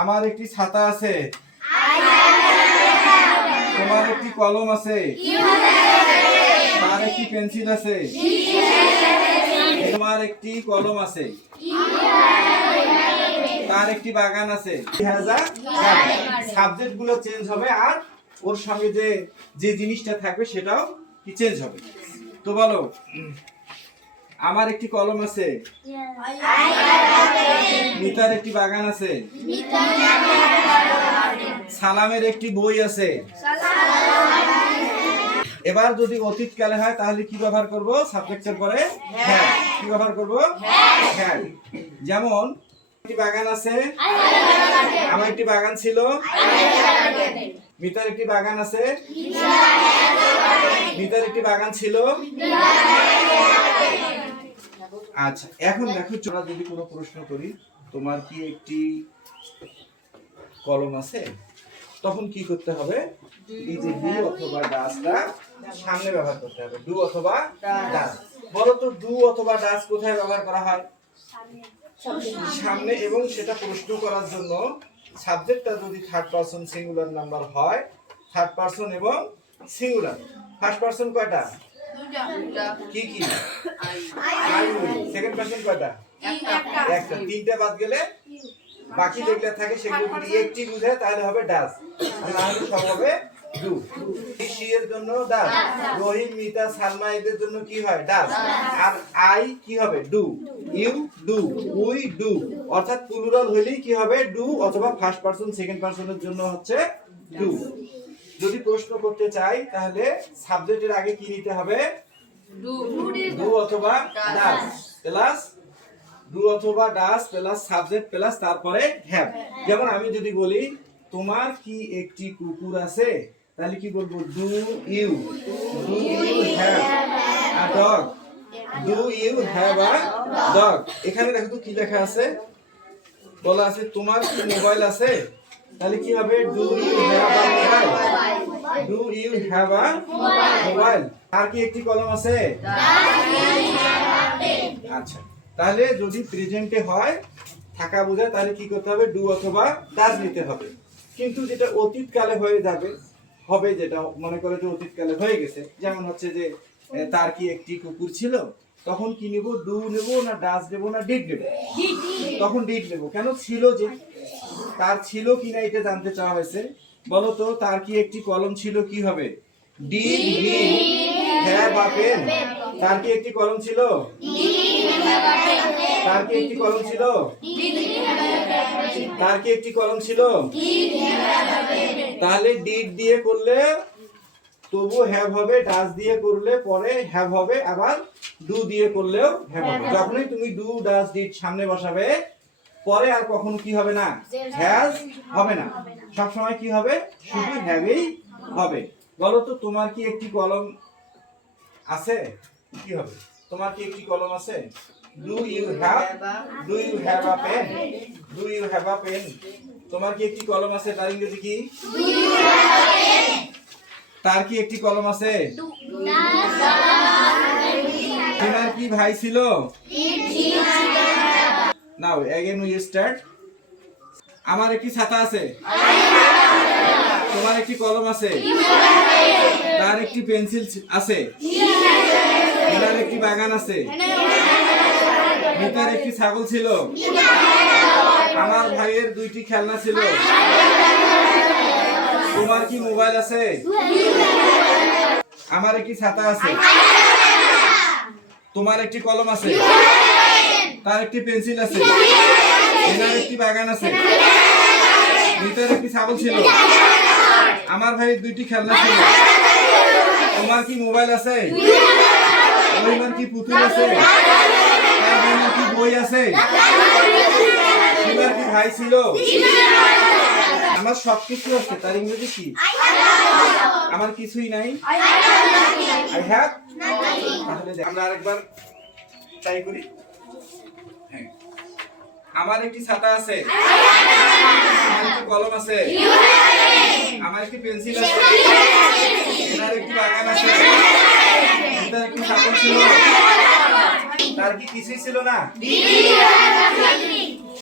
আমার একটি ছাতা আছে, তোমার একটি কলম আছে, তার একটি পেন্সিল আছে, তোমার একটি কলম আছে, তার একটি বাগান আছে। সাবজেক্ট গুলো চেঞ্জ হবে আর ওর সঙ্গে যে যে জিনিসটা থাকবে সেটাও কি চেঞ্জ হবে। তো বলো, আমার একটি কলম আছে, মিতার একটি বাগান আছে, সালামের একটি বই আছে। এবার যদি অতীতকালে হয় তাহলে কি ব্যবহার করব? সাবজেক্টের পরে হ্যাড। কি ব্যবহার করব? হ্যাড। যেমন একটি বাগান আছে, আমার একটি বাগান ছিল, মিতার একটি বাগান আছে, মিতার একটি বাগান ছিল। আচ্ছা, এখন দেখো, তোমরা যদি কোনো প্রশ্ন করি তোমার কি একটি কলম আছে, তখন কি করতে হবে? এই যে ডু অথবা ডাসটা সামনে ব্যবহার করতে হবে। ডু অথবা ডাস। বলো তো, ডু অথবা ডাস কোথায় ব্যবহার করা হয়? সামনে। এবং সেটা প্রশ্ন করার জন্য সাবজেক্টটা যদি থার্ড পারসন সিঙ্গুলার নাম্বার হয়, থার্ড পারসন এবং সিঙ্গুলার। ফার্স্ট পারসন কয়টা? কি কি? I will. সেকেন্ড পারসন কয়টা? একটা। তিনটা বাদ গেলে বাকি যেগুলো থাকে সেগুলো যদি একটি বুঝায় তাহলে হবে ডাস, আর না হলে সব হবে ডু। সি এর জন্য ডাস, রহিম, মিতা, সালমা এদের জন্য কি হয়? ডাস। আর আই কি হবে? Do. You do, we do. অর্থাৎ প্লুরাল হইলেই কি হবে? ডু, অথবা ফার্স্ট পারসন সেকেন্ড পারসনের জন্য হচ্ছে ডু। যদি প্রশ্ন করতে চাই তাহলে সাবজেক্টের আগে কি নিতে হবে? ডু অথবা ডাস প্লাস ডু অথবা ডাস প্লাস সাবজেক্ট প্লাস তারপরে হ্যাভ। যেমন আমি যদি বলি তোমার কি একটি কুকুর আছে, তাহলে কি বলবো? Do you have a dog? Do you have a dog? এখানে দেখো তো কি লেখা আছে, বলা আছে তোমার কি মোবাইল আছে, তাহলে কি হবে? Do you have a mobile? Do you have a mobile? আর কি একটি কলম আছে? আচ্ছা, তাহলে যদি প্রেজেন্টে হয় থাকা বোঝায় তাহলে কি করতে হবে? ডু অথবা ডাজ নিতে হবে। কিন্তু যেটা অতীতকালে হয়ে যাবে হবে, যেটা মনে করে যে অতীতকালে হয়ে গেছে, যেমন হচ্ছে যে তার কি একটি কুকুর ছিল, তখন কি নেব? ডু নেব না ডাজ নেব না ডিড নেব? তখন ডিড নেব। কেন? ছিল যে, তার ছিল কিনা এটা জানতে চাওয়া হয়েছে। বলো তো, তার কি একটি কলম ছিল, কি হবে? Did he have a pen? তার কি একটি কলম ছিল? তার কি একটি কলম ছিল? তার কি একটি কলম ছিল? তাহলে ডিড দিয়ে করলে তবু হ্যাভ হবে, ডাজ দিয়ে করলে পরে হ্যাভ হবে, আবার ডু দিয়ে করলেও হ্যাভ হবে। যখনই তুমি ডু ডাজ ডিড সামনে বসাবে পরে আর কখনো কি হবে না? হ্যাজ হবে না। সব সময় কি হবে? শুধু হ্যাভই হবে। বলো তো, তোমার কি একটি কলম আছে? কি হবে? তোমার কি একটি কলম আছে? Do you have a pen? Do you have a pen? তোমার কি একটি কলম আছে, তার ইংরেজি কি? তার কি একটি কলম আছে? তোমার কি ভাই ছিল? নাও again we start. আমার একটি ছাতা আছে, তোমার একটি কলম আছে, তার একটি পেন্সিল আছে, এনার একটি বাগান আছে, মিতার একটি ছাগল ছিল, আমার ভাইয়ের দুইটি খেলনা ছিল, তোমার কি মোবাইল আছে? আমার একটি ছাতা আছে, তোমার একটি কলম আছে, তার একটি পেন্সিল আছে, এনার একটি বাগান আছে, মিতার একটি ছাগল ছিল, আমার ভাইয়ের দুইটি খেলনা ছিল, তোমার কি মোবাইল আছে? রহিমার কি পুতুল আছে? তার বোনের কি বই আছে? শিবার কি ভাই ছিল? আমার সবকিছু আছে, তার ইংরেজি কি? আমার কিছুই নাই, আই হ্যাভ। তাহলে আমরা আরেকবার ট্রাই করি। হ্যাঁ, আমার একটি ছাতা আছে, আমার একটি কলম আছে, আমার একটি পেন্সিল আছে, এনার একটি বাগান আছে, তার একটি ছাগল ছিল, তার কি কিছুই ছিল না?